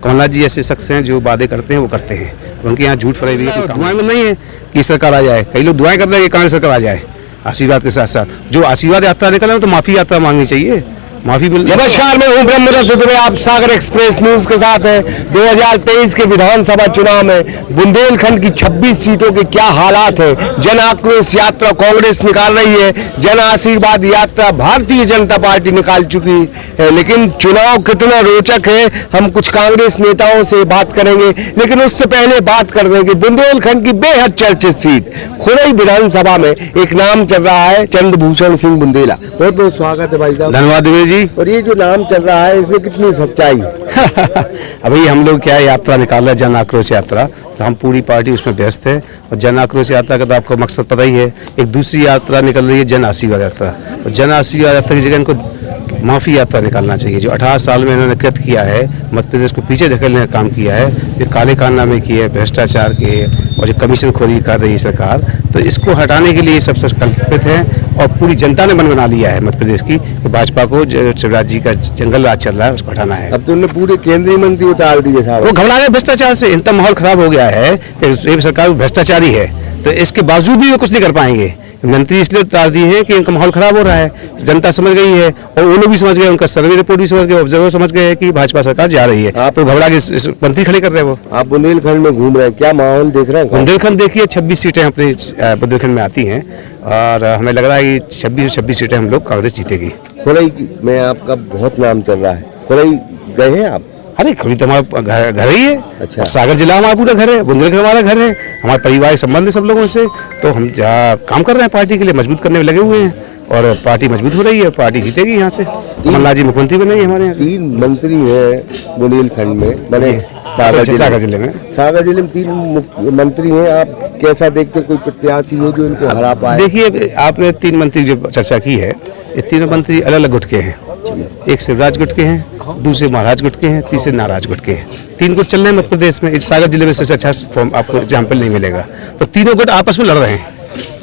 कमलनाथ जी ऐसे शख्स हैं जो वादे करते हैं वो करते हैं। उनके यहाँ झूठ फरेब दुआएं में नहीं है कि सरकार आ जाए। कई लोग दुआएं करते हैं कि कांग्रेस सरकार आ जाए। आशीर्वाद के साथ साथ जो आशीर्वाद यात्रा निकला तो माफी यात्रा मांगनी चाहिए, माफी मिल। नमस्कार, मैं हूं ब्रह्मदत्त। आप सागर एक्सप्रेस न्यूज के साथ हैं। 2023 के विधानसभा चुनाव में बुंदेलखंड की 26 सीटों के क्या हालात हैं। जन आक्रोश यात्रा कांग्रेस निकाल रही है, जन आशीर्वाद यात्रा भारतीय जनता पार्टी निकाल चुकी है। लेकिन चुनाव कितना रोचक है, हम कुछ कांग्रेस नेताओं से बात करेंगे। लेकिन उससे पहले बात कर देंगे बुंदेलखंड की बेहद चर्चित सीट खुरई विधानसभा में एक नाम चल रहा है, चंद्रभूषण सिंह बुंदेला। बहुत बहुत स्वागत है भाई साहब। धन्यवाद जी। और ये जो नाम चल रहा है इसमें कितनी सच्चाई अभी हम लोग क्या यात्रा निकाल रहे हैं, जन आक्रोश यात्रा, तो हम पूरी पार्टी उसमें व्यस्त है। और जन आक्रोश यात्रा का तो आपको मकसद पता ही है। एक दूसरी यात्रा निकल रही है जन आशीर्वाद यात्रा, और जन आशीर्वाद यात्रा की जगह इनको माफ़ी यात्रा निकालना चाहिए। जो 18 साल में इन्होंने कृत किया है, मध्य प्रदेश को पीछे धकेलने का काम किया है, जो काले कारनामे किए हैं, भ्रष्टाचार के, और जो कमीशन खोरी कर रही है सरकार, तो इसको हटाने के लिए सबसे कल्पित है। और पूरी जनता ने मन बना लिया है मध्य प्रदेश की कि भाजपा को जो शिवराज जी का जंगल राज चल रहा है उसको हटाना है। अब तो उन्होंने पूरे केंद्रीय मंत्री उतार दिए साहब। वो घबरा गए भ्रष्टाचार से, इतना माहौल खराब हो गया है कि ये सरकार भ्रष्टाचारी है, तो इसके बावजूद भी वो कुछ नहीं कर पाएंगे। मंत्री इसलिए उतार दिए हैं कि इनका माहौल खराब हो रहा है, जनता समझ गई है, और वो लोग भी समझ गए, उनका सर्वे रिपोर्ट भी समझ गए, ऑब्जर्वर समझ गए कि भाजपा सरकार जा रही है। आप तो घबरा के मंत्री खड़े कर रहे हैं। वो आप बुंदेलखंड में घूम रहे हैं, क्या माहौल देख रहे हैं? बुंदेलखंड देखिए 26 सीटें अपने बुंदेलखंड में आती हैं, और हमें लग रहा है कि 26 सीटें हम लोग कांग्रेस जीतेगी। खुरई में आपका बहुत नाम चल रहा है, खुरई गए हैं आप? अरे खुरई तो हमारा घर ही है। अच्छा। सागर जिला हमारा पूरा घर है, बुंदेलखंड हमारा घर है, हमारे परिवारिक संबंध है सब लोगों से। तो हम काम कर रहे हैं, पार्टी के लिए मजबूत करने में लगे हुए हैं, और पार्टी मजबूत हो रही है, पार्टी जीतेगी यहाँ से। कमलनाथ जी मुख्यमंत्री बनेंगे हमारे यहाँ। 3 मंत्री हैं बुंदेलखंड में, मैंने सागर जिले में 3 मंत्री हैं। आप कैसा देखते, कोई प्रत्याशी है जो इनको हरा पाए? देखिए, आपने 3 मंत्री जो चर्चा की है, ये 3 मंत्री अलग अलग गुट के हैं। एक शिवराज गुट के हैं, दूसरे महाराज गुट के हैं, तीसरे नाराज गुट के हैं। 3 गुट चल रहे हैं मध्य प्रदेश में। इस सागर जिले में सबसे अच्छा फॉर्म आपको एग्जाम्पल नहीं मिलेगा। तो तीनों गुट आपस में लड़ रहे हैं,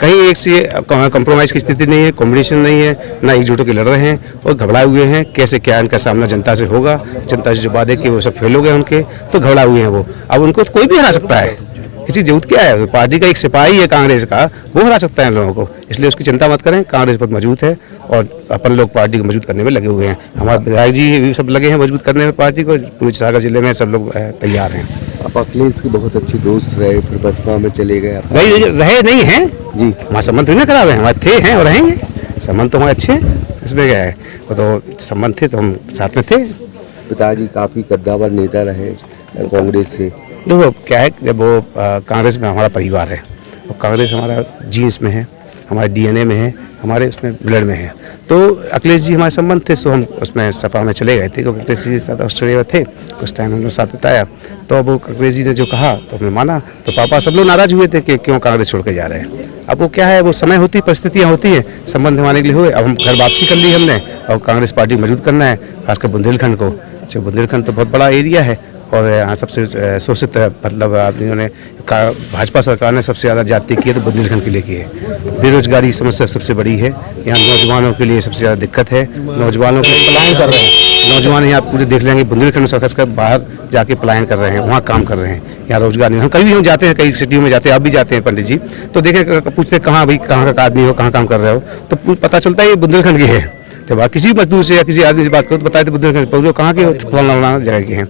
कहीं एक से कंप्रोमाइज की स्थिति नहीं है, कॉम्बिनेशन नहीं है, ना एकजुट होकर लड़ रहे हैं और घबराए हुए हैं। कैसे क्या इनका सामना जनता से होगा, जनता से जो वादे किए वो सब फेल हो गए उनके, तो घबराए हुए हैं वो। अब उनको तो कोई भी हरा सकता है, किसी जरूरत क्या है? पार्टी का एक सिपाही है कांग्रेस का, वो हरा सकता है लोगों को। इसलिए उसकी चिंता मत करें, कांग्रेस बहुत मजबूत है, और अपन लोग पार्टी को मजबूत करने में लगे हुए हैं। हमारे विधायक जी भी सब लगे हैं मजबूत करने में पार्टी को। पूरे सागर जिले में सब लोग तैयार हैं। आप अखिलेश के बहुत अच्छे दोस्त रहे, फिर बसपा में चले गए। रहे नहीं हैं जी, हमारे संबंध नहीं खराब है, हमारे थे हैं और रहेंगे। संबंध तो हमारे अच्छे हैं, इसमें क्या है? वो तो संबंध थे तो हम साथ में थे। पिताजी काफी कद्दावर नेता रहे कांग्रेस से। देखो क्या है, जब वो कांग्रेस में हमारा परिवार है, और कांग्रेस हमारा जीन्स में है, हमारे डीएनए में है, हमारे उसमें ब्लड में है। तो अखिलेश जी हमारे संबंध थे, सो हम उसमें सपा में चले गए थे, क्योंकि अखिलेश जी के साथ ऑस्ट्रेलिया में थे, कुछ टाइम हम लोग साथ बिताया। तो अब वो अखिलेश जी ने जो कहा तो हमने माना। तो पापा सब लोग नाराज हुए थे कि क्यों कांग्रेस छोड़ के जा रहे हैं। अब वो क्या है, वो समय होती, परिस्थितियाँ होती हैं, संबंध निभाने के लिए हुए। अब हम घर वापसी कर ली हमने, और कांग्रेस पार्टी मजबूत करना है, खासकर बुंदेलखंड को। जो बुंदेलखंड तो बहुत बड़ा एरिया है, और यहाँ सबसे शोषित है, मतलब आदमियों ने भाजपा सरकार ने सबसे ज़्यादा जाति की है तो बुंदेलखंड के लिए की है। बेरोजगारी की समस्या सबसे बड़ी है, यहाँ नौजवानों के लिए सबसे ज़्यादा दिक्कत है। नौजवानों के पलायन कर रहे हैं, नौजवान यहाँ पूरे देख लेंगे बुंदेलखंड में खासकर बाहर जाके पलायन कर रहे हैं, वहाँ काम कर रहे हैं, यहाँ रोजगार नहीं। हम कभी भी हम जाते हैं, कई सिटियों में जाते हैं, आप भी जाते हैं पंडित जी, तो देखें पूछते कहाँ भाई कहाँ का आदमी हो, कहाँ काम कर रहे हो, तो पता चलता है ये बुंदेलखंड की है। जब आप किसी मजदूर से या किसी आदमी से बात करो तो बताते बुंदेलखंड कहाँ के फलाना जगह के हैं।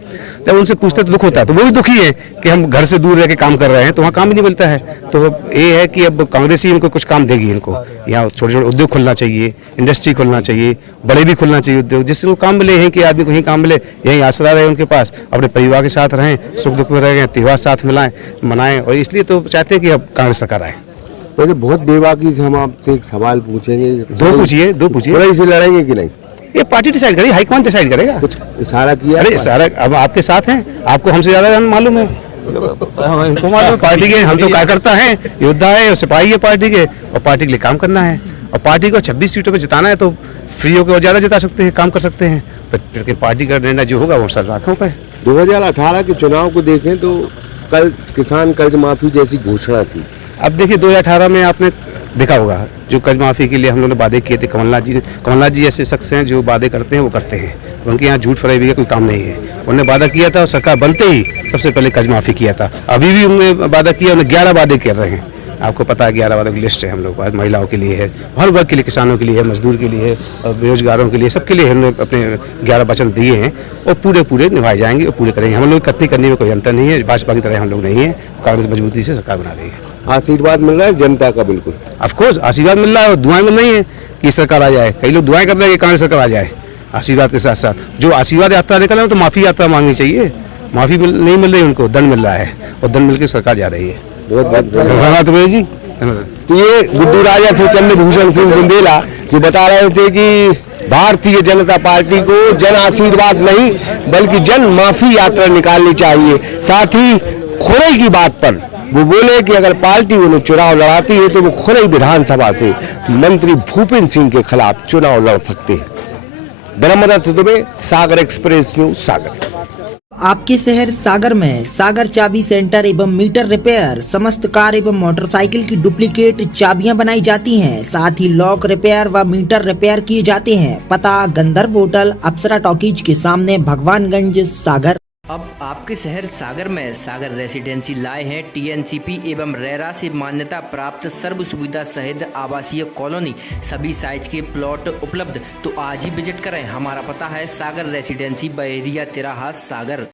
जब उनसे पूछते तो दुख होता है, तो वो भी दुखी है कि हम घर से दूर रह के काम कर रहे हैं, तो वहाँ काम ही नहीं मिलता है। तो ये है कि अब कांग्रेस ही इनको कुछ काम देगी। इनको यहाँ छोटे छोटे उद्योग खुलना चाहिए, इंडस्ट्री खुलना चाहिए, बड़े भी खुलना चाहिए उद्योग, जिससे वो काम मिले, हैं कि आदमी को यहीं काम मिले, यहीं आसरा रहे उनके पास, अपने परिवार के साथ रहें, सुख दुख में रहें, त्यौहार साथ मनाएं। और इसलिए तो चाहते हैं कि अब कांग्रेस सरकार आए। वैसे बहुत बेबाकी से हम आपसे एक सवाल पूछेंगे। दो पूछिए। खुरई से लड़ेंगे कि नहीं? ये पार्टी डिसाइड करेगी, हाईकमान डिसाइड करेगा। कुछ इशारा किया? अरे इशारा अब आपके साथ हैं, आपको हमसे ज्यादा मालूम है। इनको मालूम पार्टी के, हम तो कार्यकर्ता हैं, योद्धा है, सिपाही है पार्टी के, और पार्टी के लिए काम करना है। और पार्टी को 26 सीटों पे जिताना है, तो फ्री होकर और ज़्यादा जिता सकते हैं, काम कर सकते हैं। लेकिन पार्टी का निर्णय जो होगा वो सब आँखों पे। 2018 के चुनाव को देखें तो कल किसान कर्ज माफी जैसी घोषणा थी। अब देखिए 2018 में आपने देखा होगा, जो कर्ज माफ़ी के लिए हम लोगों ने वादे किए थे, कमलनाथ जी ऐसे शख्स हैं जो वादे करते हैं वो करते हैं। उनके यहाँ झूठ फरेबी का कोई काम नहीं है। उन्होंने वादा किया था और सरकार बनते ही सबसे पहले कर्ज माफ़ी किया था। अभी भी उन्होंने वादा किया, उन्हें 11 वादे कर रहे हैं। आपको पता है 11 वादों की लिस्ट है हम लोग पास, महिलाओं के लिए है, हर वर्ग के लिए, किसानों के लिए है, मजदूर के लिए है, और बेरोजगारों के लिए, सबके लिए हमने अपने 11 वचन दिए हैं और पूरे निभाए जाएंगे और पूरे करेंगे। हम लोग कत्ती करने में कोई अंतर नहीं है, भाजपा की तरह हम लोग नहीं है। कांग्रेस मजबूती से सरकार बना रही है। आशीर्वाद मिल रहा है जनता का? बिल्कुल, ऑफकोर्स आशीर्वाद मिल रहा है और दुआएं मिल रही हैं कि सरकार आ जाए। कई लोग दुआएं कर रहे हैं कि कांग्रेस सरकार आ जाए। आशीर्वाद के साथ साथ जो आशीर्वाद यात्रा निकल रहा है तो माफ़ी यात्रा मांगनी चाहिए। माफ़ी नहीं मिल रही उनको, दंड मिल रहा है और दंड मिलकर सरकार जा रही है। बहुत बहुत धन्यवाद भैया जी। तो ये गुड्डू राजा थे चंद्रभूषण सिंह बुंदेला, जो बता रहे थे कि भारतीय जनता पार्टी को जन आशीर्वाद नहीं बल्कि जन माफी यात्रा निकालनी चाहिए। साथ ही खुरई की बात पर वो बोले कि अगर पार्टी उन्हें चुनाव लड़ाती है तो वो खुरई विधानसभा से मंत्री भूपेंद्र सिंह के खिलाफ चुनाव लड़ सकते हैं। ब्रह्मदत्त दुबे, सागर एक्सप्रेस न्यूज, सागर। आपके शहर सागर में सागर चाबी सेंटर एवं मीटर रिपेयर, समस्त कार एवं मोटरसाइकिल की डुप्लीकेट चाबियां बनाई जाती हैं। साथ ही लॉक रिपेयर व मीटर रिपेयर किए जाते हैं। पता गंधर्व होटल, अप्सरा टॉकीज के सामने, भगवानगंज, सागर। अब आपके शहर सागर में सागर रेसिडेंसी लाए हैं टीएनसीपी एवं रेरा से मान्यता प्राप्त सर्व सुविधा सहित आवासीय कॉलोनी, सभी साइज के प्लॉट उपलब्ध। तो आज ही विजिट करें। हमारा पता है सागर रेसिडेंसी, बहेरिया तिराहा, सागर।